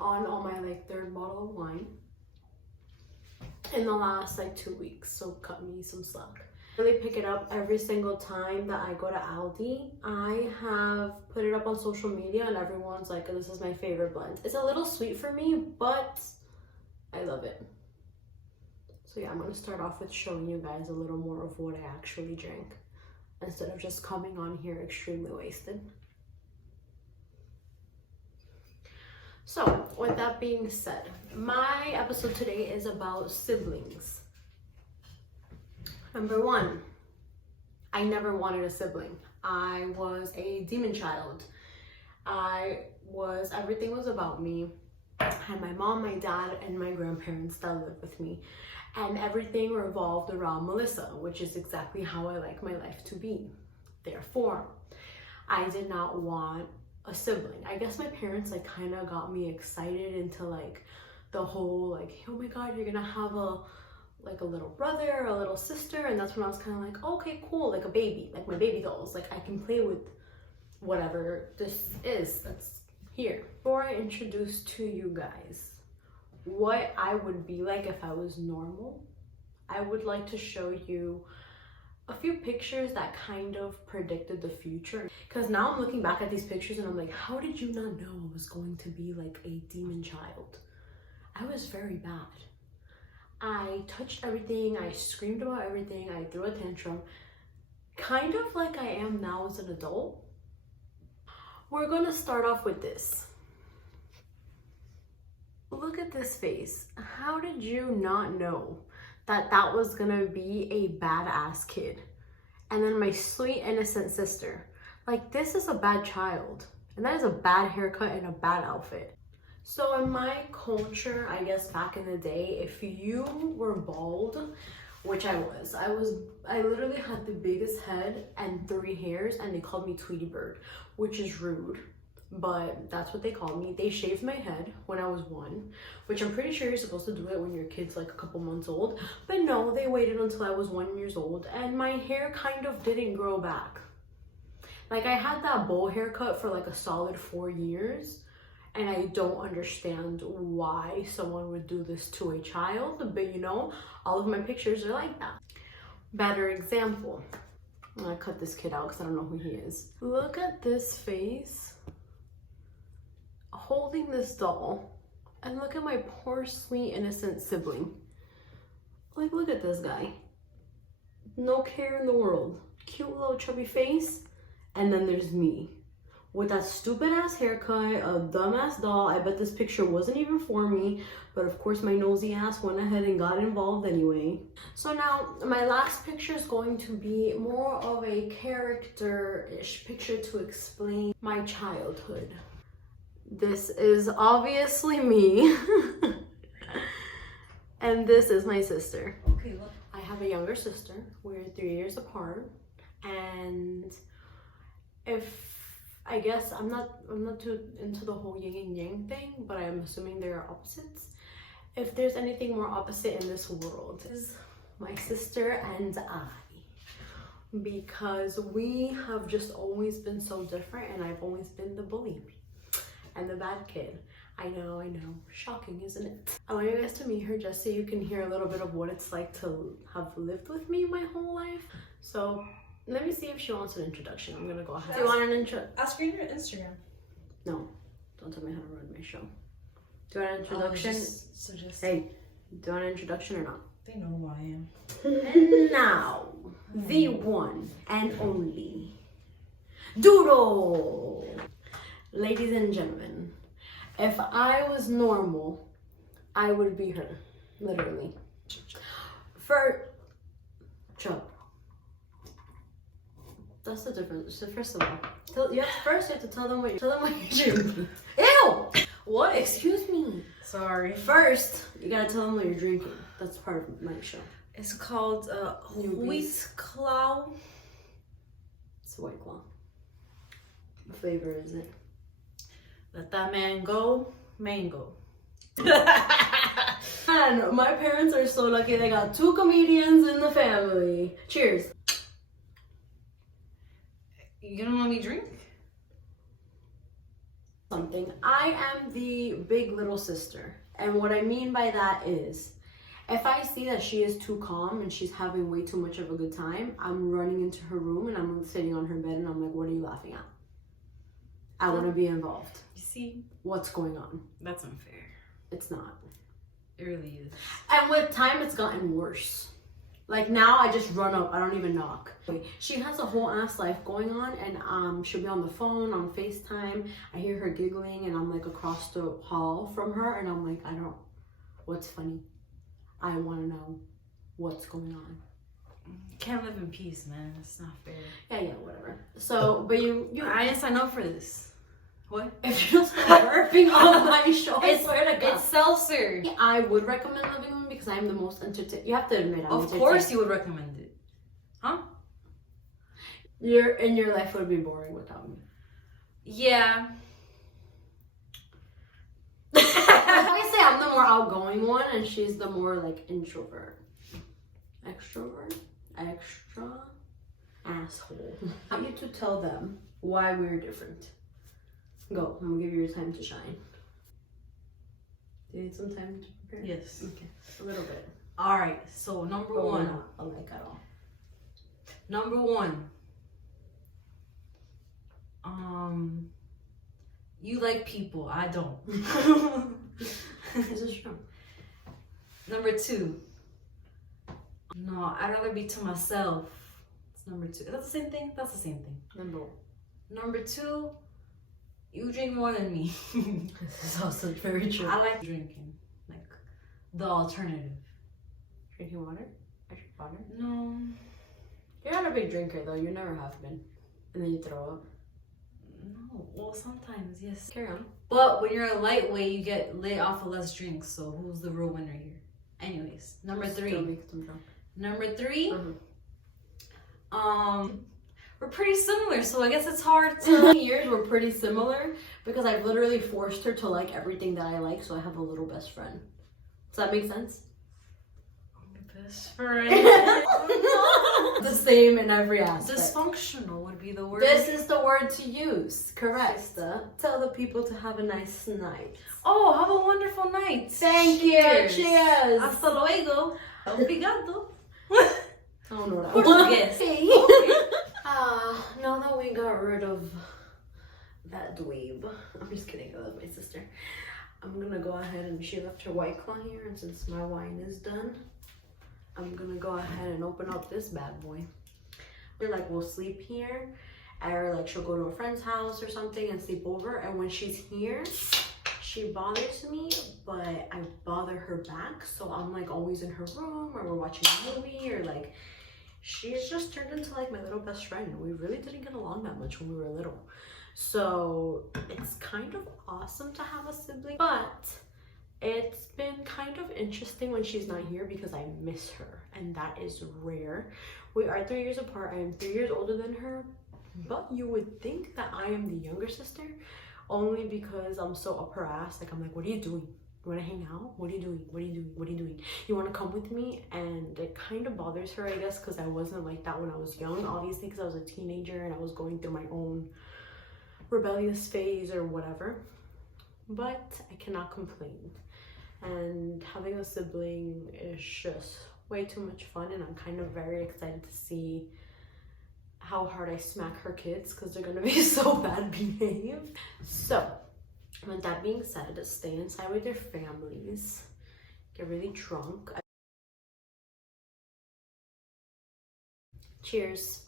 on my like 3rd bottle of wine in the last like 2 weeks, so cut me some slack. I really pick it up every single time that I go to Aldi. I have put it up on social media and everyone's like, this is my favorite blend. It's a little sweet for me, but I love it. So yeah, I'm gonna start off with showing you guys a little more of what I actually drink instead of just coming on here extremely wasted. So with that being said, my episode today is about siblings. Number 1, I never wanted a sibling. I was a demon child. Everything was about me. I had my mom, my dad, and my grandparents that lived with me. And everything revolved around Melissa, which is exactly how I like my life to be. Therefore, I did not want a sibling. I guess my parents like kind of got me excited into like the whole like, oh my god, you're gonna have a little brother or a little sister, and that's when I was kind of like, okay, cool, like a baby, like my baby dolls, like I can play with whatever this is that's here. Before I introduce to you guys what I would be like if I was normal, I would like to show you a few pictures that kind of predicted the future. Because now I'm looking back at these pictures and I'm like, how did you not know I was going to be like a demon child? I was very bad. I touched everything, I screamed about everything, I threw a tantrum, kind of like I am now as an adult. We're gonna start off with this. Look at this face. How did you not know that that was gonna be a badass kid? And then my sweet innocent sister. Like, this is a bad child, and that is a bad haircut and a bad outfit. So in my culture, I guess back in the day, if you were bald, which I literally had the biggest head and 3 hairs, and they called me Tweety Bird, which is rude, but that's what they called me. They shaved my head when I was 1, which I'm pretty sure you're supposed to do it when your kid's like a couple months old, but no, they waited until I was 1 year old, and my hair kind of didn't grow back. Like, I had that bowl haircut for like a solid 4 years, and I don't understand why someone would do this to a child, but you know, all of my pictures are like that. Better example. I'm gonna cut this kid out because I don't know who he is. Look at this face holding this doll, and look at my poor sweet innocent sibling. Like, look at this guy. No care in the world. Cute little chubby face, and then there's me with that stupid ass haircut, a dumbass doll. I bet this picture wasn't even for me, but of course my nosy ass went ahead and got involved anyway. So now my last picture is going to be more of a character-ish picture to explain my childhood. This is obviously me. And this is my sister. Okay, look. I have a younger sister. We're 3 years apart, and I guess I'm not too into the whole yin and yang thing, but I'm assuming there are opposites. If there's anything more opposite in this world, is my sister and I, because we have just always been so different, and I've always been the bully and the bad kid. I know, shocking, isn't it? I want you guys to meet her just so you can hear a little bit of what it's like to have lived with me my whole life. So let me see if she wants an introduction. I'm gonna go ahead. Do you want an intro? Ask her your Instagram. No, don't tell me how to run my show. Do you want an introduction? Suggest. Hey, do you want an introduction or not? They know who I am. And now, the one and only Doodle. Ladies and gentlemen, if I was normal, I would be her, literally. That's the difference. So first of all, you have to tell them what you're drinking. Ew! What? Excuse me. Sorry. First, you gotta tell them what you're drinking. That's part of my show. It's called Wheat Claw. It's White Claw. What flavor is it? Let that man go, mango. Man, my parents are so lucky they got 2 comedians in the family. Cheers. You don't let me drink? Something. I am the big little sister. And what I mean by that is, if I see that she is too calm and she's having way too much of a good time, I'm running into her room and I'm sitting on her bed and I'm like, what are you laughing at? I want to be involved. You see? What's going on? That's unfair. It's not. It really is. And with time, it's gotten worse. Like now, I just run up. I don't even knock. She has a whole ass life going on, and she'll be on the phone, on FaceTime. I hear her giggling, and I'm like across the hall from her, and I'm like, what's funny? I want to know what's going on. Can't live in peace, man. It's not fair. Yeah, whatever. So, but you I didn't sign up for this. What? If you start burping on my show, I swear to God. It's seltzer. I would recommend Living Room because I'm the most entertaining. You have to admit, I'm Of course, you would recommend it, huh? Your life would be boring without me. Yeah. I say I'm the more outgoing one, and she's the more like introvert, extrovert, extra asshole. I want you to tell them why we're different. Go. I'm gonna give you your time to shine. Do you need some time to prepare? Yes. Okay. A little bit. All right. So number one. Not alike at all. Number one. You like people. I don't. This is true. Number two. No, I'd rather be to myself. It's number two. Is that the same thing? That's the same thing. Number two. You drink more than me. This is also very true. I like drinking, like the alternative. Drinking water? I drink water. No. You're not a big drinker though. You never have been. And then you throw up. No. Well, sometimes yes. Carry on. But when you're a lightweight, you get lit off of less drinks. So who's the real winner here? Anyways, number three. Still makes them drunk. Number three. Mm-hmm. We're pretty similar, so I guess it's hard to. Years we're pretty similar because I've literally forced her to like everything that I like, so I have a little best friend. Does that make sense? Best friend. The same in every aspect. Dysfunctional would be the word. This is the word to use. Correct. Tell the people to have a nice night. Oh, have a wonderful night. Thank you. Cheers. Hasta luego. Obrigado. I don't know that Portuguese. Okay. Now that we got rid of that dweeb, I'm just kidding, I love my sister. I'm gonna go ahead and she left her White Claw here, and since my wine is done, I'm gonna go ahead and open up this bad boy. We're like, we'll sleep here, or like she'll go to a friend's house or something and sleep over, and when she's here, she bothers me, but I bother her back, so I'm like always in her room, or we're watching a movie, or like, she's just turned into like my little best friend. We really didn't get along that much when we were little. So it's kind of awesome to have a sibling, but it's been kind of interesting when she's not here because I miss her, and that is rare. We are 3 years apart. I am 3 years older than her, but you would think that I am the younger sister only because I'm so up her ass. Like, I'm like, what are you doing? You want to hang out? What are you doing? What are you doing? What are you doing? You want to come with me? And it kind of bothers her, I guess, because I wasn't like that when I was young, obviously, because I was a teenager and I was going through my own rebellious phase or whatever. But I cannot complain. And having a sibling is just way too much fun, and I'm kind of very excited to see how hard I smack her kids because they're going to be so bad behaved. So, with that being said, stay inside with your families, get really drunk. Cheers.